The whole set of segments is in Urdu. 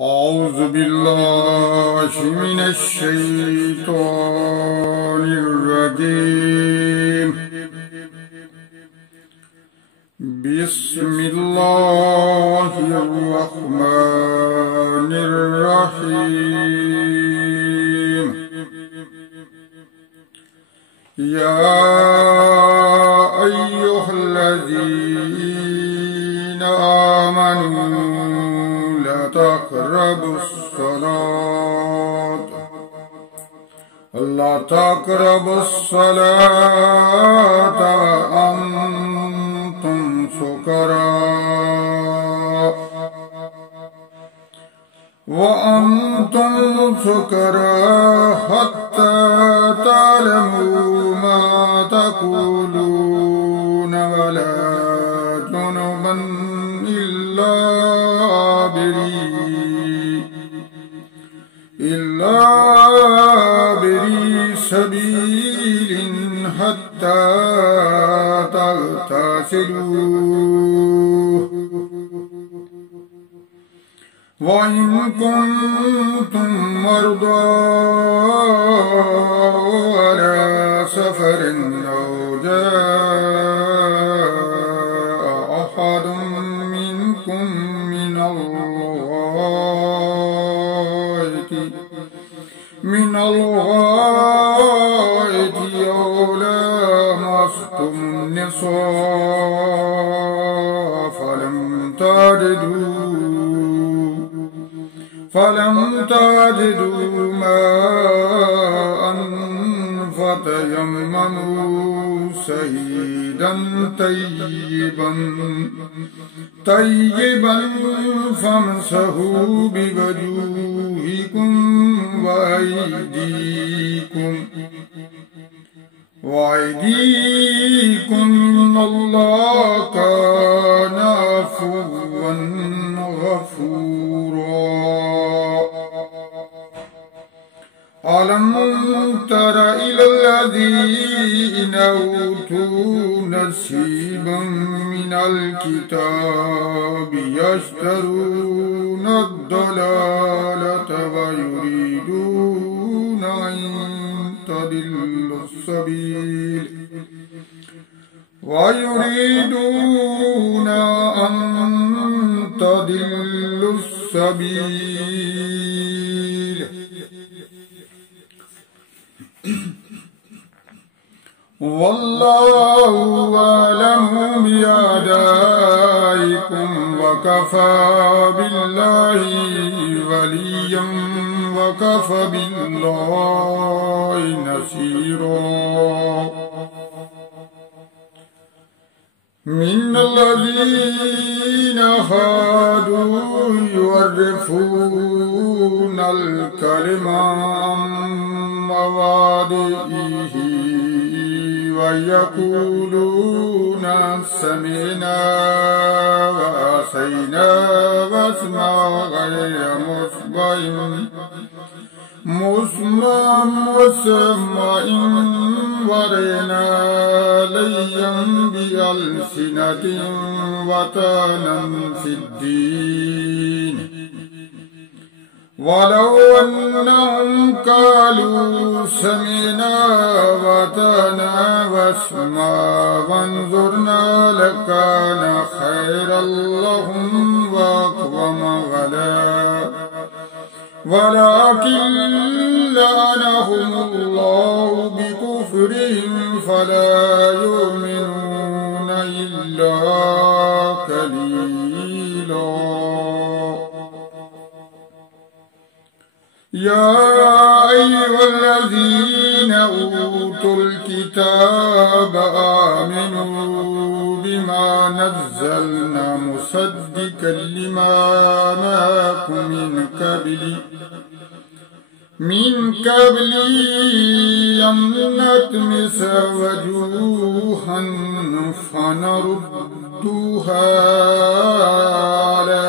أعوذ بالله من الشيطان الرجيم. بسم الله الرحمن الرحيم. يا أيها الذين آمنوا لا تقربوا الصلاة وأنتم سكراء حتى تعلموا ما تقولون ولا جنبا إلا بري سبيل حتى تغتسلوا. وإن كنتم مرضى على سفر أو جاء أحد منكم من الغائط أو لامستم النساء فلم تجدوا ماء فتيمموا سعيدا طيبا فامسحوا بوجوهكم وأيديكم إن الله كان عفوا غفورا. ألم تر إلى الذين أوتوا نصيبا من الكتاب يشترون الضلالة ويريدون أن تضلوا السبيل. والله أعلم بأعدائكم وكفى بالله وليا وكفى بالله نصيرا. من الذين هادوا يحرفون الكلم عن مواضعه ويقولون سمعنا وعصينا واسمع غير مسمع ورنا ليا بألسنة وطانا في الدين. ولو أنهم قالوا سمعنا وأطعنا واسمع وانظرنا لكان خيرا لهم وأقوم ولكن لعنهم الله بكفرهم فلا يؤمنون إلا قليلا. يا أيها الذين أوتوا الكتاب آمنوا بما نزلنا مصدقا لما معكم من قبل أن نطمس وجوها فنردوها على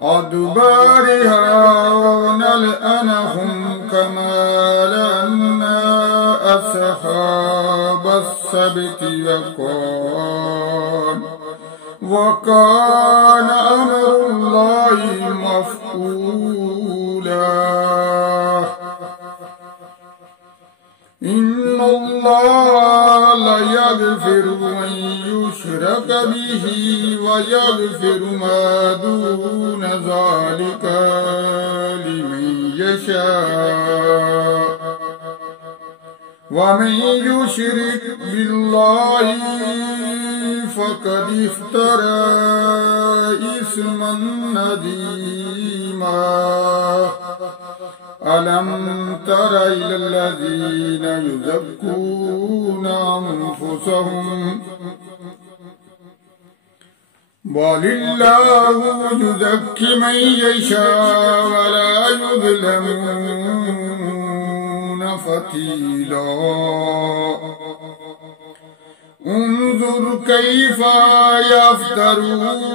أدبارها ونلعنهم كما لعنا أصحاب السبت وَكَانَ أَمْرُ اللَّهِ مَفْعُولًا إِنَّ اللَّهَ لَا يَغْفِرُ أَن يُشْرَكَ بِهِ وَيَغْفِرُ مَا دُونَ ذَلِكَ لِمَن يَشَاءُ وَمَن يُشْرِكْ بِاللَّهِ فَقَدِ افْتَرَى إِثْمًا عَظِيمًا أَلَمْ تَرَ إِلَى الَّذِينَ يُزَكُّونَ أَنفُسَهُمْ بَلِ اللَّهُ يُزَكِّي مَن يَشَاءُ وَلَا يُظْلَمُونَ فَتِيلًا انظر كيف يفترون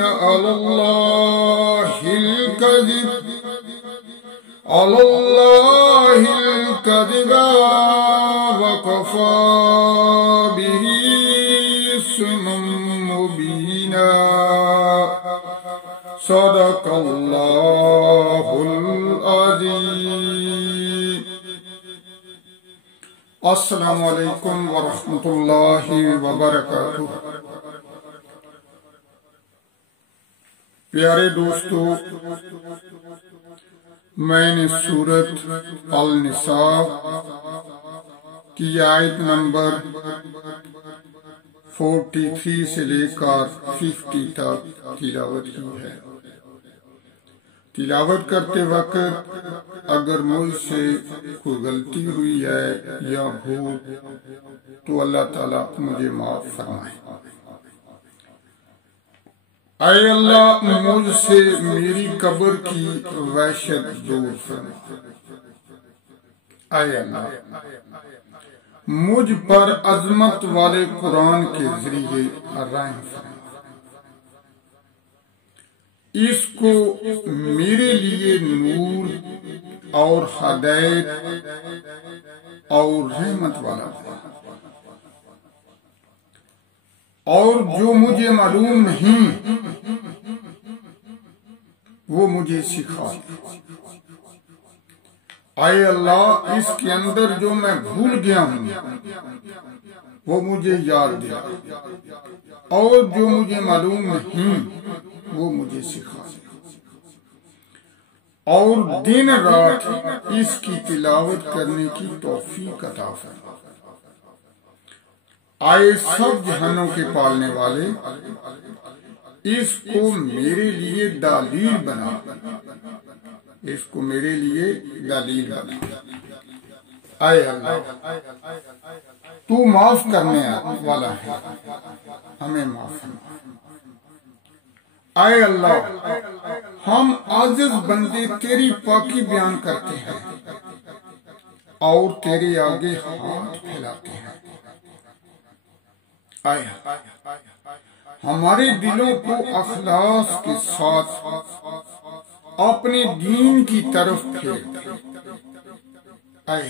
على الله الكذب وكفى به إثما مبينا صدق الله العظيم. السلام علیکم ورحمۃ اللہ وبرکاتہ. پیارے دوستو، میں نے سورۃ النساء کی آیت نمبر 43 سے لے کر 50 تک تلاوت کی ہے. تلاوت کرتے وقت اگر مجھ سے کوئی غلطی ہوئی ہے یا بھول تو اللہ تعالیٰ مجھے معاف فرمائے. اے اللہ، مجھ سے میری قبر کی وحشت دور فرما. اے اللہ، مجھ پر عظمت والے قرآن کے ذریعے رحم فرما. اس کو میرے لیے نور اور ہدایت اور رحمت والا ہے، اور جو مجھے معلوم نہیں وہ مجھے سکھا. اے اللہ، اس کے اندر جو میں بھول گیا ہوں وہ مجھے یاد دیا، اور جو مجھے معلوم نہیں وہ مجھے سکھا، اور دن رات اس کی تلاوت کرنے کی توفیق عطا فرما. آئے سب جہانوں کے پالنے والے، اس کو میرے لیے دلیل بنا، اس کو میرے لیے دلیل بنا. اے اللہ، تو معاف کرنے والا ہے، ہمیں معاف فرما. اے اللہ، ہم عاجز بندے تیری پاکی بیان کرتے ہیں اور تیرے آگے ہاتھ پھیلاتے ہیں. اے ہمارے دلوں کو اخلاص کے ساتھ اپنے دین کی طرف پھیر دے. اے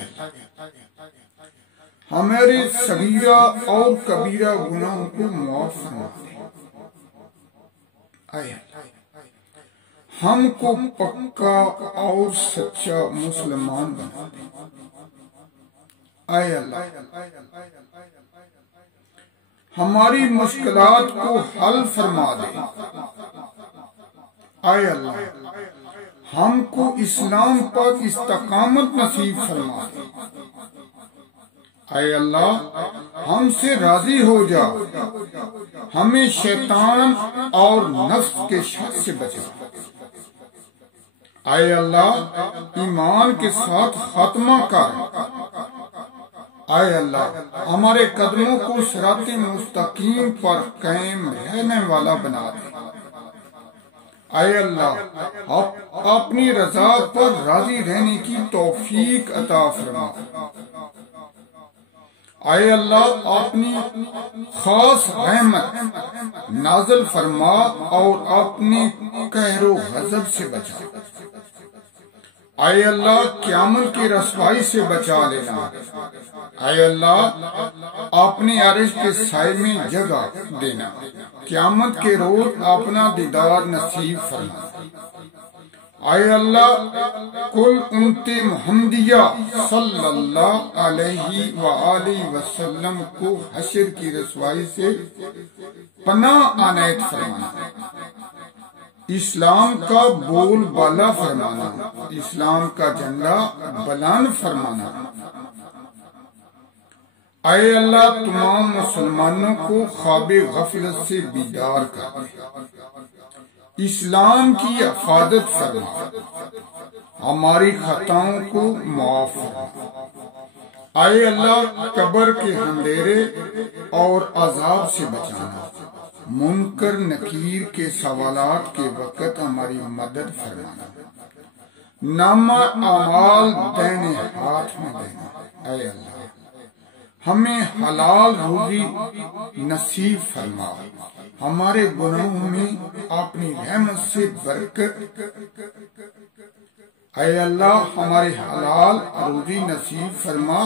ہمارے صغیرہ اور کبیرہ گناہوں کو معاف فرما دے. اے ہم کو پکا اور سچا مسلمان بنا دے. اے اللہ، ہماری مشکلات کو حل فرما دے. اے اللہ، ہم کو اسلام پر استقامت نصیب فرما دے. اے اللہ، ہم سے راضی ہو جا، ہمیں شیطان اور نفس کے شر سے بچا. اے اللہ، ایمان کے ساتھ خاتمہ کر. اے اللہ، ہمارے قدموں کو صراط مستقیم پر قائم رہنے والا بنا دے. اے اللہ، اپنی رضا پر راضی رہنے کی توفیق عطا فرما. اے اللہ، اپنی خاص رحمت نازل فرما اور اپنے قہر و غضب سے بچا. اے اللہ قیامت کی رسوائی سے بچا لینا، اے اللہ اپنے عرش کے سائے میں جگہ دینا، قیامت کے روز اپنا دیدار نصیب فرما۔ اے اللہ کل امت محمدیہ صلی اللہ علیہ وآلہ وسلم کو حشر کی رسوائی سے پناہ عنایت فرمانا، اسلام کا بول بالا فرمانا، اسلام کا جھنڈا بلند فرمانا۔ اے اللہ تمام مسلمانوں کو خواب غفلت سے بیدار کر دے، اسلام کی حفاظت فرما، ہماری خطاؤں کو معاف فرما۔ اے اللہ قبر کے اندھیرے اور عذاب سے بچانا، منکر نکیر کے سوالات کے وقت ہماری مدد فرمانا، نامہ اعمال دائیں ہاتھ میں دینا۔ اے اللہ ہمیں حلال روزی نصیب فرما، ہمارے گناہوں میں اپنی رحمت سے برکت۔ اے اللہ ہمارے حلال روزی نصیب فرما،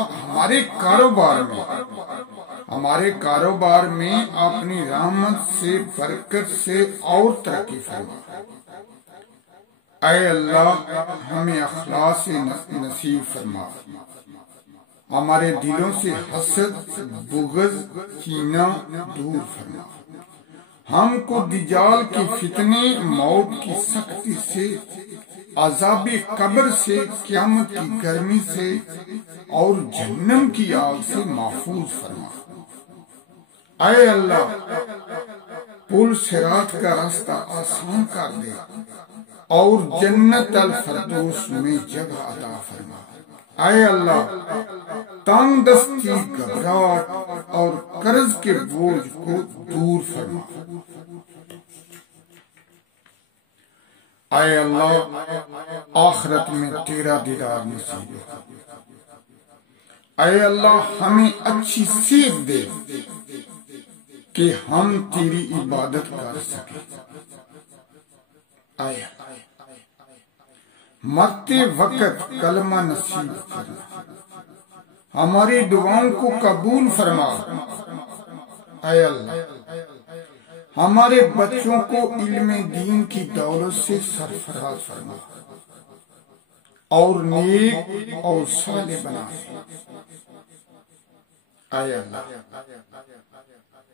ہمارے کاروبار میں اپنی رحمت سے برکت سے اور ترقی فرما۔ اے اللہ ہمیں اخلاص نصیب فرما، ہمارے دلوں سے حسد بغض کینہ دور فرما، ہم کو دجال کے فتنے، موت کی سختی سے، عذاب قبر سے، قیامت کی گرمی سے اور جہنم کی آگ سے محفوظ فرما۔ اے اللہ پل صراط کا راستہ آسان کر دے اور جنت الفردوس میں جگہ عطا فرما۔ اے اللہ تنگ دستی، گھبراہٹ اور قرض کے بوجھ کو دور فرما۔ اے اللہ آخرت میں تیرا دیدار نصیب ہے۔ اے اللہ ہمیں اچھی سیکھ دے کہ ہم تیری عبادت کر سکیں۔ اے مرتے وقت کلمہ نصیب کرنا، ہماری دعاؤں کو قبول فرما۔ اے اللہ ہمارے بچوں کو علم دین کی دولت سے سرفراز فرما اور نیک اور صالح بنا دے۔ اے اللہ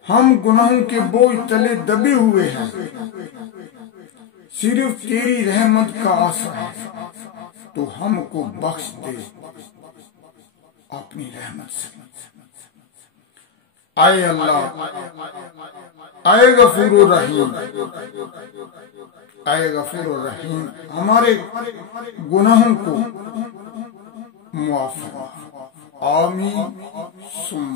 ہم گناہوں کے بوجھ تلے دبے ہوئے ہیں، صرف تیری رحمت کا آسرا ہے، تو ہم کو بخش دے اپنی رحمت سے۔ اے اللہ اے غفور الرحیم، اے غفور الرحیم ہمارے گناہوں کو معاف فرما۔ آمین ثم